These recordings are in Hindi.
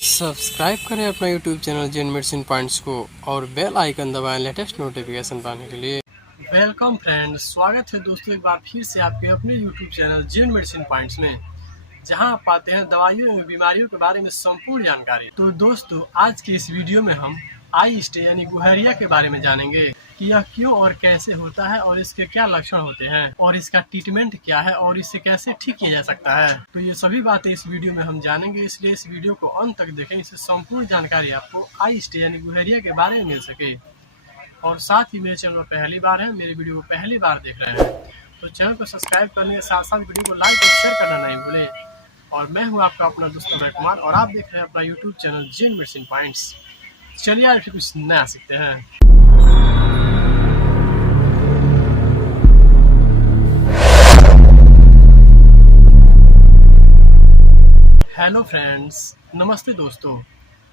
सब्सक्राइब करें अपना यूट्यूब चैनल जेन मेडिसिन पॉइंट्स को और बेल आइकन दबाएं लेटेस्ट नोटिफिकेशन पाने के लिए। वेलकम फ्रेंड्स, स्वागत है दोस्तों एक बार फिर से आपके अपने यूट्यूब चैनल जेन मेडिसिन पॉइंट्स में, जहां आप पाते हैं दवाइयों एवं बीमारियों के बारे में संपूर्ण जानकारी। तो दोस्तों आज के इस वीडियो में हम आई स्टे यानी गुहरिया के बारे में जानेंगे कि यह क्यों और कैसे होता है और इसके क्या लक्षण होते हैं और इसका ट्रीटमेंट क्या है और इसे कैसे ठीक किया जा सकता है। तो ये सभी बातें इस वीडियो में हम जानेंगे, इसलिए इस वीडियो को अंत तक देखें। इससे संपूर्ण जानकारी आपको आई स्टे यानी गुहरिया के बारे में मिल सके। और साथ ही मेरे चैनल में पहली बार है, मेरे वीडियो को पहली बार देख रहे हैं तो चैनल को सब्सक्राइब करने के साथ साथ वीडियो को लाइक और शेयर करना नहीं भूलें। और मैं हूँ आपका अपना दोस्त अभय कुमार और आप देख रहे हैं अपना यूट्यूब चैनल जेन मेडिसिन पॉइंट्स। चलिए आज फिर कुछ नया सीखते हैं। हेलो फ्रेंड्स, नमस्ते दोस्तों।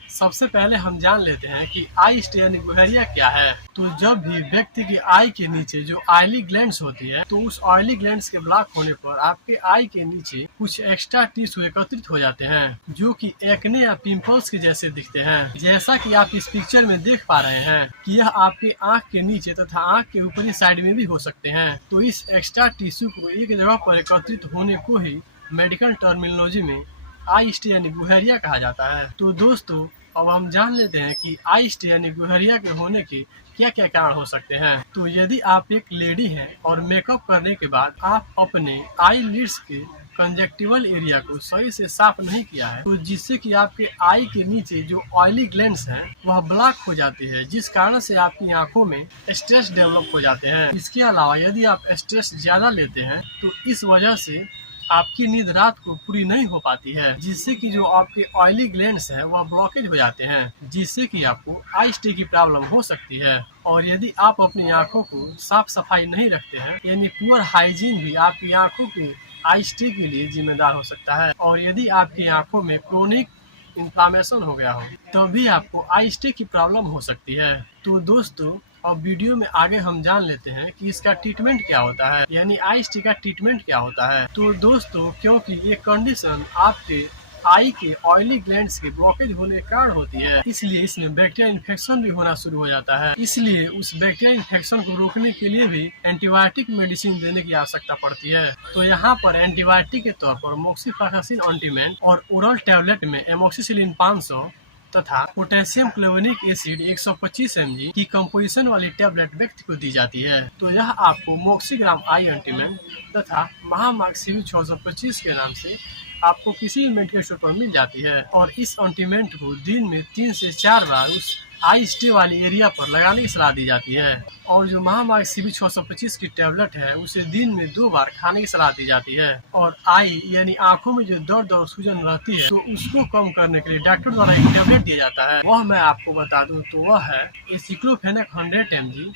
सबसे पहले हम जान लेते हैं कि आई स्टे यानी गुहरिया क्या है। तो जब भी व्यक्ति की आई के नीचे जो ऑयली ग्लैंड्स होती है, तो उस ऑयली ग्लैंड्स के ब्लॉक होने पर आपके आई के नीचे कुछ एक्स्ट्रा टिश्यू एकत्रित हो जाते हैं, जो कि एक्ने या पिंपल्स के जैसे दिखते हैं। जैसा कि आप इस पिक्चर में देख पा रहे हैं कि यह आपके आँख के नीचे तथा आँख के ऊपरी साइड में भी हो सकते हैं। तो इस एक्स्ट्रा टिश्यू को एक जगह पर एकत्रित होने को ही मेडिकल टर्मिनोलॉजी में आई स्टे यानी गुहरिया कहा जाता है। तो दोस्तों अब हम जान लेते हैं कि आई स्टे यानी गुहरिया के होने के क्या क्या कारण हो सकते हैं। तो यदि आप एक लेडी हैं और मेकअप करने के बाद आप अपने आई लिड्स के कंजक्टिवल एरिया को सही से साफ नहीं किया है, तो जिससे कि आपके आई के नीचे जो ऑयली ग्लैंड्स हैं वह ब्लॉक हो जाती है, जिस कारण से आपकी आंखों में स्ट्रेस डेवलप हो जाते हैं। इसके अलावा यदि आप स्ट्रेस ज्यादा लेते हैं तो इस वजह से आपकी नींद रात को पूरी नहीं हो पाती है, जिससे कि जो आपके ऑयली ग्लैंड्स है वह ब्लॉकेज हो जाते हैं, जिससे कि आपको आई स्टे की प्रॉब्लम हो सकती है। और यदि आप अपनी आंखों को साफ सफाई नहीं रखते हैं यानी पुअर हाइजीन भी आपकी आंखों के आई स्टे के लिए जिम्मेदार हो सकता है। और यदि आपकी आंखों में क्रोनिक इन्फ्लामेशन हो गया हो तब भी आपको आई स्टे की प्रॉब्लम हो सकती है। तो दोस्तों अब वीडियो में आगे हम जान लेते हैं कि इसका ट्रीटमेंट क्या होता है, यानी आई स्टे का ट्रीटमेंट क्या होता है। तो दोस्तों क्योंकि ये कंडीशन आपके आई के ऑयली ग्लैंड्स के ब्लॉकेज होने के कारण होती है, इसलिए इसमें बैक्टीरियल इन्फेक्शन भी होना शुरू हो जाता है। इसलिए उस बैक्टीरियल इन्फेक्शन को रोकने के लिए भी एंटीबायोटिक मेडिसिन देने की आवश्यकता पड़ती है। तो यहाँ पर एंटीबायोटिक के तौर पर मोक्सिफ्लोक्सासिन ऑइंटमेंट और ओरल टैबलेट में एमोक्सिसिलिन 500 तथा पोटेशियम क्लोरोनिक एसिड 125 mg की कंपोजिशन वाली टैबलेट व्यक्ति को दी जाती है। तो यह आपको मोक्सीग्राम आई ऑइंटमेंट तथा महामाक्सिविर 625 के नाम से आपको किसी भी मेडिकल स्टोर पर मिल जाती है। और इस ऑइंटमेंट को दिन में 3 से 4 बार उस आई स्टे वाली एरिया पर लगाने की सलाह दी जाती है। और जो महामाक्सिविर 625 की टैबलेट है उसे दिन में 2 बार खाने की सलाह दी जाती है। और आई यानी आंखों में जो दर्द और सूजन रहती है तो उसको कम करने के लिए डॉक्टर द्वारा एक टैबलेट दिया जाता है। वह मैं आपको बता दूं तो वह है एसिक्लोफेनेक 100 mg,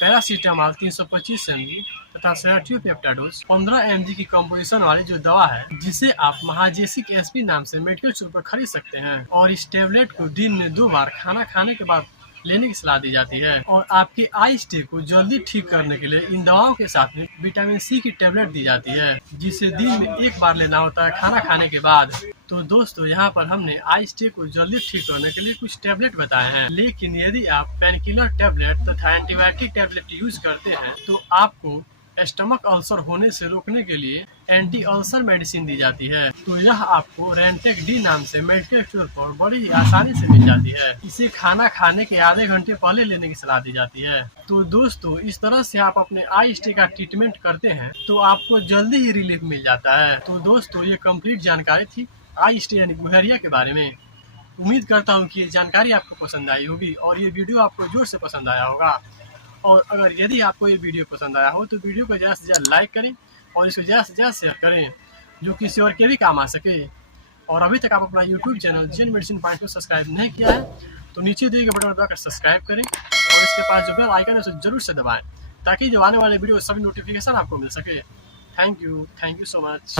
पैरासीटामॉल 325 mg तथा सेरोटियोपेप्टाडोज 15 mg की कंपोजिशन वाली जो दवा है, जिसे आप महाजेसिक एसपी नाम से मेडिकल स्टोर पर खरीद सकते हैं। और इस टैबलेट को दिन में 2 बार खाना खाने के बाद लेने की सलाह दी जाती है। और आपके आई स्टे को जल्दी ठीक करने के लिए इन दवाओं के साथ में विटामिन सी की टैबलेट दी जाती है, जिसे दिन में 1 बार लेना होता है खाना खाने के बाद। तो दोस्तों यहाँ पर हमने आई स्टे को जल्दी ठीक करने के लिए कुछ टैबलेट बताए हैं, लेकिन यदि आप पेनकिलर टैबलेट तथा एंटीबायोटिक टैबलेट यूज करते हैं तो आपको स्टमक अल्सर होने से रोकने के लिए एंटी अल्सर मेडिसिन दी जाती है। तो यह आपको रेंटेक डी नाम से मेडिकल स्टोर पर बड़ी ही आसानी से मिल जाती है। इसे खाना खाने के आधे घंटे पहले लेने की सलाह दी जाती है। तो दोस्तों इस तरह से आप अपने आई स्टे का ट्रीटमेंट करते हैं तो आपको जल्दी ही रिलीफ मिल जाता है। तो दोस्तों ये कंप्लीट जानकारी थी आई स्टे यानी गुहरिया के बारे में। उम्मीद करता हूँ कि ये जानकारी आपको पसंद आई होगी और ये वीडियो आपको जोर से पसंद आया होगा। और अगर यदि आपको ये वीडियो पसंद आया हो तो वीडियो को ज़्यादा से ज़्यादा लाइक करें और इसको ज़्यादा से ज़्यादा शेयर करें, जो किसी और के भी काम आ सके। और अभी तक आप अपना यूट्यूब चैनल जेन मेडिसिन पॉइंट को सब्सक्राइब नहीं किया है तो नीचे दिए गए बटन दबाकर सब्सक्राइब करें और इसके पास जो बेल आइकन है उसे जरूर से दबाएं, ताकि जो आने वाले वीडियो सभी नोटिफिकेशन आपको मिल सके। Thank you so much.